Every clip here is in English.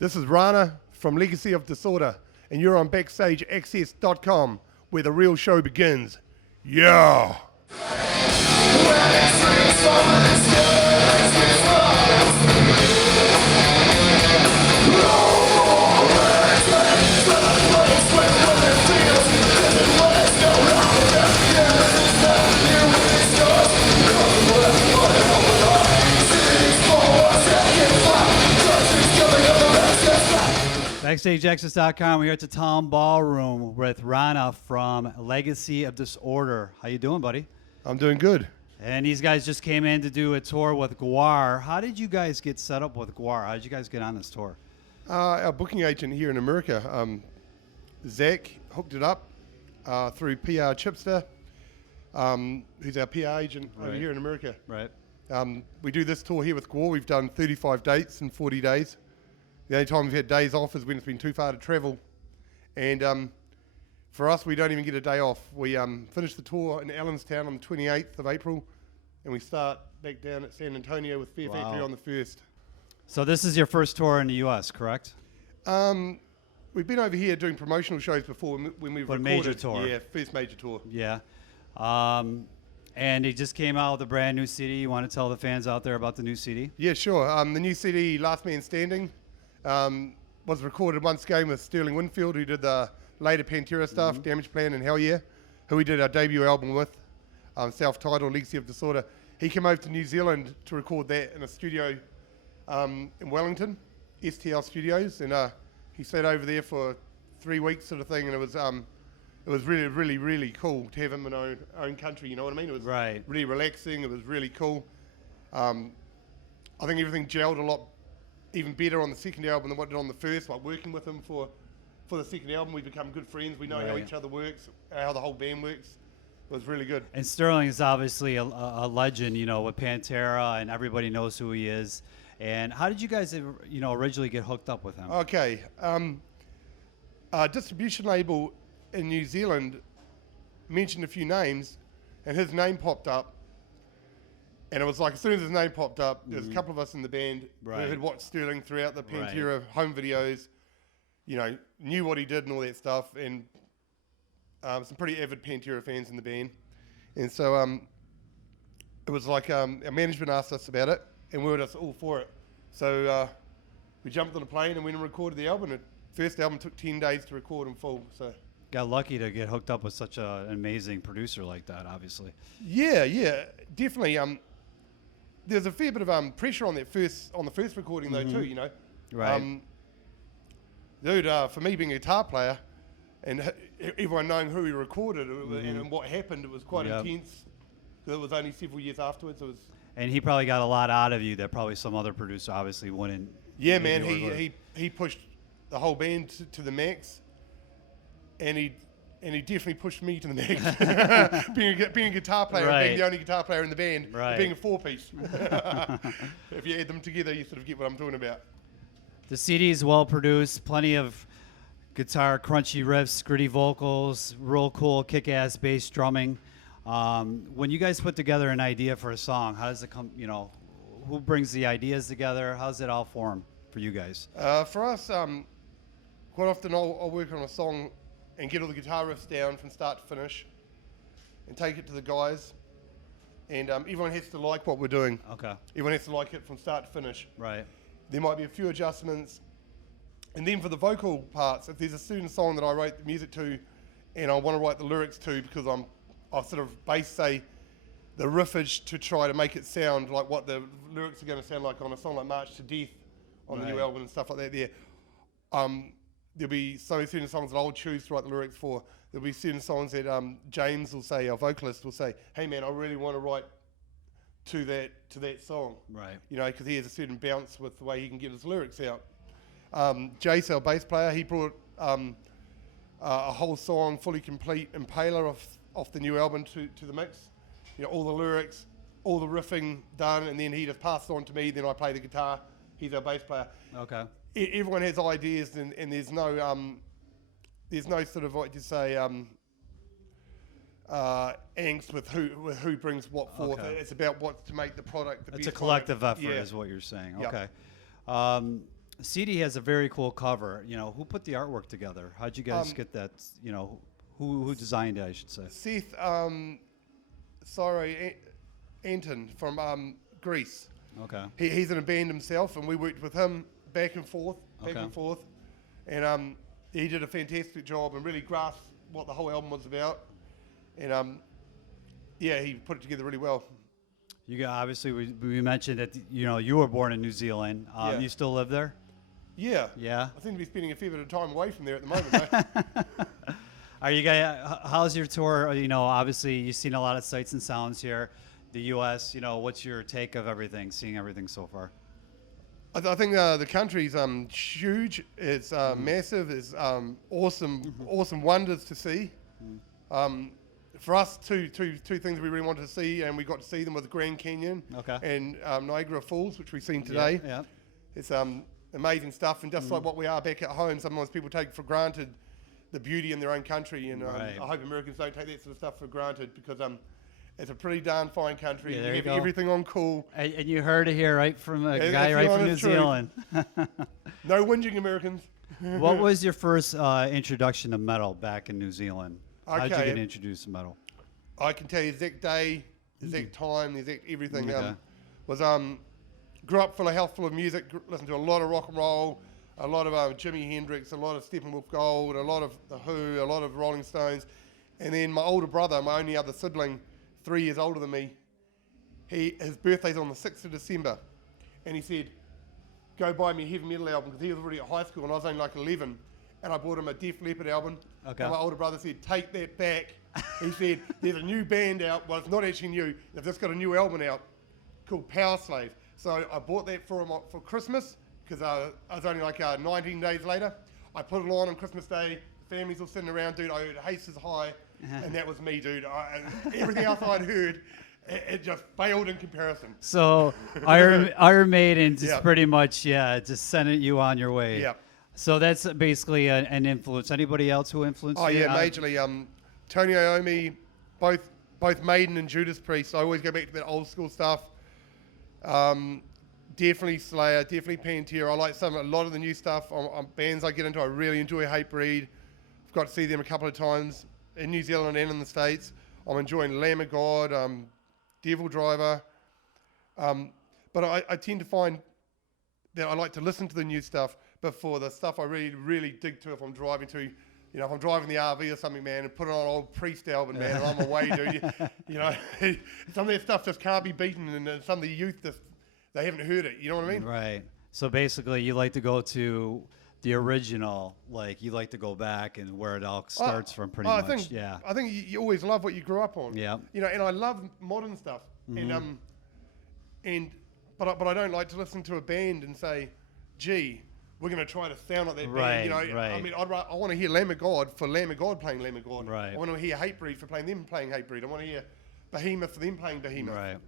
This is Rana from Legacy of Disorder, and you're on BackstageAxxess.com, where the real show begins. Yeah! BackstageAxxess.com. We're here at the Town Ballroom with Rana from Legacy of Disorder. How you doing, buddy? I'm doing good. And these guys just came in to do a tour with Guar. How did you guys get set up with Guar? How did you guys get on this tour? Our booking agent here in America, Zach, hooked it up through PR Chipster, who's our PR agent over here in America. Right. We do this tour here with Guar. We've done 35 dates in 40 days. The only time we've had days off is when it's been too far to travel. And for us, we don't even get a day off. We finish the tour in Allenstown on the 28th of April, and we start back down at San Antonio with Fear Factory on the 1st. So this is your first tour in the U.S., correct? We've been over here doing promotional shows before when we've recorded. Major tour. Yeah, first major tour. Yeah. And he just came out with a brand new CD. You want to tell the fans out there about the new CD? Yeah, sure. The new CD, Last Man Standing, was recorded once again with Sterling Winfield, who did the later Pantera stuff, Damage Plan and Hell Yeah, who we did our debut album with, self-titled Legacy of Disorder. He came over to New Zealand to record that in a studio in Wellington, STL Studios, and he stayed over there for 3 weeks sort of thing, and it was really, really, really cool to have him in our own country, you know what I mean? It was really relaxing, it was really cool. I think everything gelled a lot even better on the second album than what it did on the first. Like working with him for the second album, we become good friends. We know how each other works, how the whole band works. It was really good. And Sterling is obviously a legend, you know, with Pantera, and everybody knows who he is. And how did you guys, you know, originally get hooked up with him? Okay, distribution label in New Zealand mentioned a few names, and his name popped up. And it was like, as soon as his name popped up, there was a couple of us in the band who had watched Sterling throughout the Pantera home videos, you know, knew what he did and all that stuff, and some pretty avid Pantera fans in the band. And so it was like our management asked us about it, and we were just all for it. So we jumped on a plane and went and recorded the album. The first album took 10 days to record in full. So got lucky to get hooked up with such an amazing producer like that, obviously. Yeah, definitely. There's a fair bit of pressure on the first recording though too, you know. Right. Dude, for me being a guitar player, and everyone knowing who we recorded and what happened, it was quite intense. It was only several years afterwards. And he probably got a lot out of you that probably some other producer obviously wouldn't. Yeah, man. He pushed the whole band to the max, and he definitely pushed me to the max. being a guitar player, and being the only guitar player in the band, being a four-piece. If you add them together, you sort of get what I'm talking about. The CD is well produced, plenty of guitar, crunchy riffs, gritty vocals, real cool kick-ass bass drumming. When you guys put together an idea for a song, how does it come? You know, who brings the ideas together? How does it all form for you guys? For us, quite often I'll work on a song and get all the guitar riffs down from start to finish and take it to the guys. And everyone has to like what we're doing. Okay. Everyone has to like it from start to finish. Right. There might be a few adjustments. And then for the vocal parts, if there's a certain song that I wrote the music to and I want to write the lyrics to because I've sort of based, say, the riffage to try to make it sound like what the lyrics are going to sound like on a song like March to Death on the new album and stuff like that there. There'll be certain songs that I'll choose to write the lyrics for. There'll be certain songs that James will say, our vocalist will say, hey man, I really want to write to that song. Right. You know, because he has a certain bounce with the way he can get his lyrics out. Jace, our bass player, he brought a whole song, fully complete, Impaler off the new album to the mix. You know, all the lyrics, all the riffing done, and then he just passed it on to me, then I play the guitar. He's our bass player. Okay. Everyone has ideas, and there's no sort of what you say angst with who brings what forth. It's about what to make the product. It's a collective effort, is what you're saying. Okay. CD has a very cool cover. You know, who put the artwork together? How'd you guys get that? You know, who designed it, I should say? Seth, Anton from Greece. Okay. He's in a band himself, and we worked with him back and forth, and he did a fantastic job and really grasped what the whole album was about, and he put it together really well. You got, obviously we mentioned that you were born in New Zealand. You still live there? Yeah. Yeah. I seem to be spending a fair bit of time away from there at the moment. Though. Are you guys? How's your tour? Obviously you've seen a lot of sights and sounds here, the U.S. What's your take of everything? Seeing everything so far? I think the country's huge. It's massive. It's awesome wonders to see. For us, two things we really wanted to see, and we got to see them with Grand Canyon and Niagara Falls, which we've seen today. Yeah. It's amazing stuff, and just like what we are back at home, sometimes people take for granted the beauty in their own country, and I hope Americans don't take that sort of stuff for granted, because it's a pretty darn fine country. Yeah, you have everything on cool. And you heard it here right from a guy right from New Zealand. No whinging, Americans. What was your first introduction to metal back in New Zealand? How did you get introduced to metal? I can tell you the exact day, the exact time, the exact everything. Grew up full of house full of music, listened to a lot of rock and roll, a lot of Jimi Hendrix, a lot of Steppenwolf Gold, a lot of The Who, a lot of Rolling Stones. And then my older brother, my only other sibling, 3 years older than me, his birthday's on the 6th of December. And he said, go buy me a heavy metal album, because he was already at high school and I was only like 11. And I bought him a Def Leppard album. Okay. And my older brother said, take that back. He said, there's a new band out. Well, it's not actually new. They've just got a new album out called Power Slave. So I bought that for him for Christmas, because I was only like 19 days later. I put it on Christmas Day. Families all sitting around, dude. I heard Haste is High, and that was me, dude. Everything else I'd heard, it just failed in comparison. So Iron Maiden just pretty much, just sent you on your way. Yeah. So that's basically an influence. Anybody else who influenced you? Oh, yeah, majorly. Tony Iommi, both Maiden and Judas Priest. I always go back to that old school stuff. Definitely Slayer, definitely Pantera. I like a lot of the new stuff on bands I get into. I really enjoy Hatebreed. I've got to see them a couple of times in New Zealand and in the States. I'm enjoying Lamb of God, Devil Driver. But I tend to find that I like to listen to the new stuff before the stuff I really, really dig to if I'm driving to. If I'm driving the RV or something, man, and put on an old Priest album, man, and I'm away, dude. Some of that stuff just can't be beaten, and some of the youth they haven't heard it. You know what I mean? Right. So basically, you like to go to the original, like you like to go back and where it all starts from, pretty much. I think you always love what you grew up on. Yeah. And I love modern stuff, but I don't like to listen to a band and say, gee, we're going to try to sound like that band. Right. I mean, I want to hear Lamb of God for Lamb of God playing Lamb of God. Right. I want to hear Hatebreed for playing Hatebreed. I want to hear Behemoth for them playing Behemoth. Right.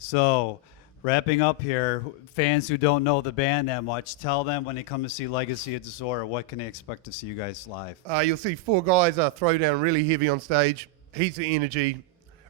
So, wrapping up here, fans who don't know the band that much, tell them when they come to see Legacy of Disorder, what can they expect to see you guys live? You'll see 4 guys throw down really heavy on stage, heaps of energy,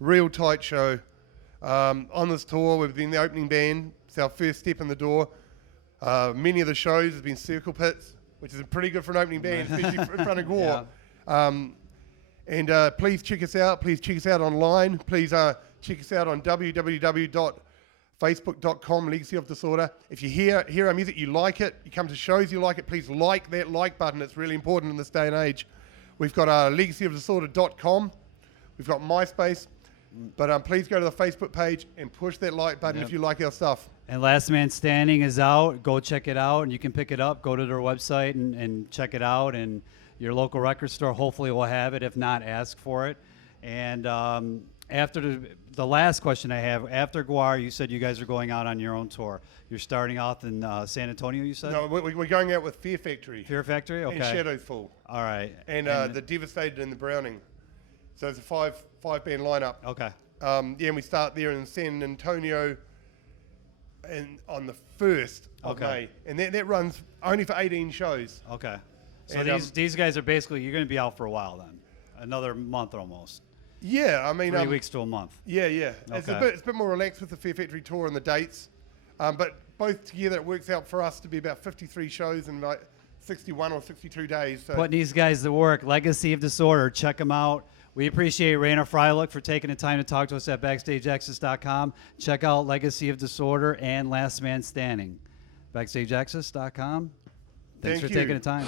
real tight show. On this tour, we've been the opening band. It's our first step in the door. Many of the shows have been circle pits, which is pretty good for an opening band, especially in front of Gore. And please check us out. Please check us out online. Please check us out on www.facebook.com, Legacy of Disorder. If you hear our music, you like it, you come to shows, you like it, please like that like button. It's really important in this day and age. We've got legacyofdisorder.com. We've got MySpace. But please go to the Facebook page and push that like button if you like our stuff. And Last Man Standing is out. Go check it out, and you can pick it up. Go to their website and check it out. And your local record store hopefully will have it. If not, ask for it. And after the last question I have, after Guar, you said you guys are going out on your own tour. You're starting off in San Antonio, you said? No, we're going out with Fear Factory. Fear Factory? Okay. And Shadows Fall. All right. And the Devastated and the Browning. So it's a five-band lineup. Okay. And we start there in San Antonio on the 1st of May. And that runs only for 18 shows. Okay. So these guys are basically, you're going to be out for a while then. Another month almost. Yeah, I mean... 3 weeks to a month. Yeah. Okay. It's a bit more relaxed with the Fear Factory tour and the dates. But both together, it works out for us to be about 53 shows in like 61 or 62 days. So. Putting these guys to work. Legacy of Disorder. Check them out. We appreciate Rana Freilich for taking the time to talk to us at BackstageAxxess.com. Check out Legacy of Disorder and Last Man Standing. BackstageAxxess.com. Thanks for taking the time.